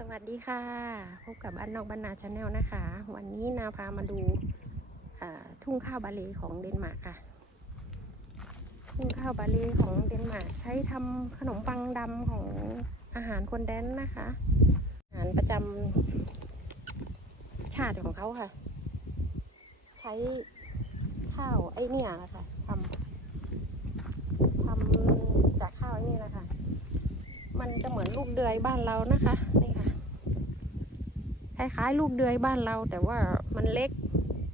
สวัสดีค่ะ พบกับบ้านนอกบ้านนาชาแนลนะคะ วันนี้นาพามาดูทุ่งข้าวบาเลของเดนมาร์กค่ะ ทุ่งข้าวบาเลของเดนมาร์กใช้ทำขนมปังดำของอาหารคนแดนนะคะ อาหารประจำชาติของเขาค่ะ ใช้ข้าวไอ้เนี่ยค่ะทำทำจากข้าวไอ้นี่แหละคะมันจะเหมือนลูกเดือยบ้านเรานะคะนี่ คล้ายๆ ลูกเดือยบ้านเรา แต่ว่ามันเล็ก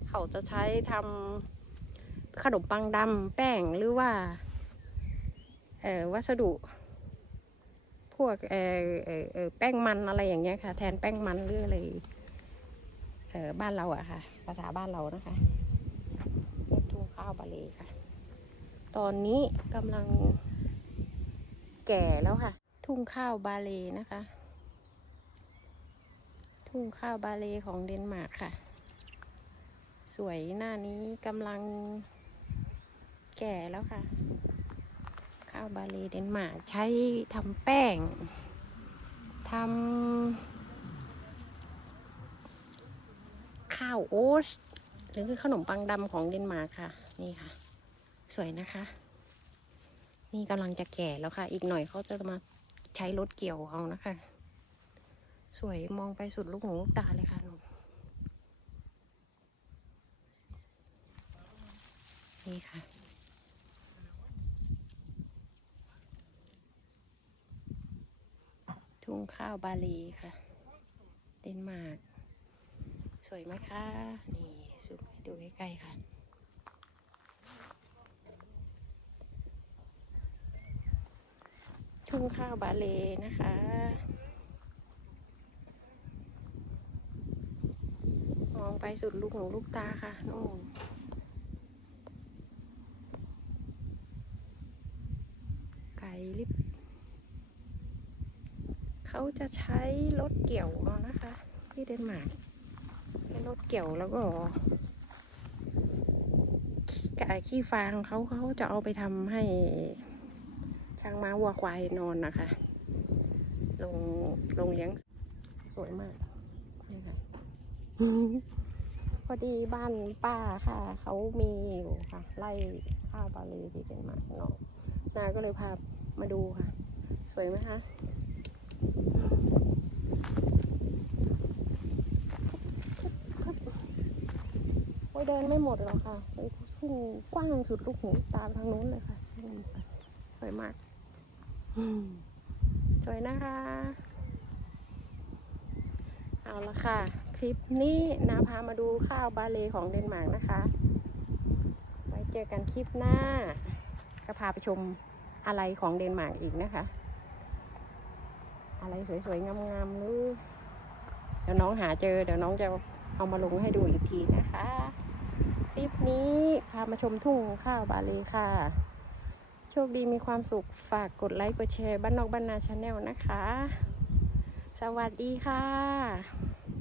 เขาจะใช้ทำขนมปังดำแป้งหรือว่าวัสดุ พวกแป้งมันอะไรอย่างเงี้ยค่ะ แทนแป้งมันหรืออะไรบ้านเราอะค่ะ ภาษาบ้านเรานะคะเรียกทุ่งข้าวบาเลค่ะ ตอนนี้กำลังแก่แล้วค่ะ ทุ่งข้าวบาเลนะคะ ทุ่งข้าวบาเลของเดนมาร์กค่ะ สวยหน้านี้กำลังแก่แล้วค่ะ ข้าวบาเลเดนมาร์กใช้ทำแป้งทำข้าวโอ๊ตหรือขนมปังดำของเดนมาร์กค่ะ นี่ค่ะ สวยนะคะ นี่กำลังจะแก่แล้วค่ะ อีกหน่อยเขาจะมาใช้รถเกี่ยวเอานะคะ สวยมองไปสุดลูกหูลูกตาเลยค่ะหนูนี่ค่ะ ทุ่งข้าวบาลีค่ะ เดนมาร์ก สวยไหมคะ นี่ซูให้ดูใกล้ๆค่ะทุ่งข้าวบาเลนะคะ มอง ไปสุดลูกหูลูกตาค่ะนู่นไก่ลิบเขาจะใช้รถเกี่ยวเอานะคะ ที่เดนมาร์กเป็นรถเกี่ยวแล้วก็ขี้ไก่ขี้ฟางเขาเขาจะเอาไปทำให้ช้างม้าวัวควายนอนนะคะ ลงลงเลี้ยงสวยมากนี่ค่ะ พอดีบ้านป้าค่ะ เขามีอยู่ค่ะ ไล่ข้าวบาลีที่เป็นหมากเนาะนาก็เลยพามาดูค่ะ สวยไหมคะโอ้ยเดินไม่หมดหรอกค่ะไปทุ่งกว้างสุดลูกหูลูกตาทางนู้นเลยค่ะ สวยมากสวยนะคะ เอาละค่ะ คลิปนี้นาพามาดูข้าวบาเลของเดนมาร์กนะคะ ไว้เจอกันคลิปหน้า ก็พาไปชมอะไรของเดนมาร์กอีกนะคะ อะไรสวยๆงามๆหรือเดี๋ยวน้องหาเจอ เดี๋ยวน้องจะเอามาลงให้ดูอีกทีนะคะ คลิปนี้พามาชมทุ่งข้าวบาเลค่ะ โชคดีมีความสุขฝากกดไลค์กดแชร์บ้านนอกบ้านนาชาแนลนะคะ สวัสดีค่ะ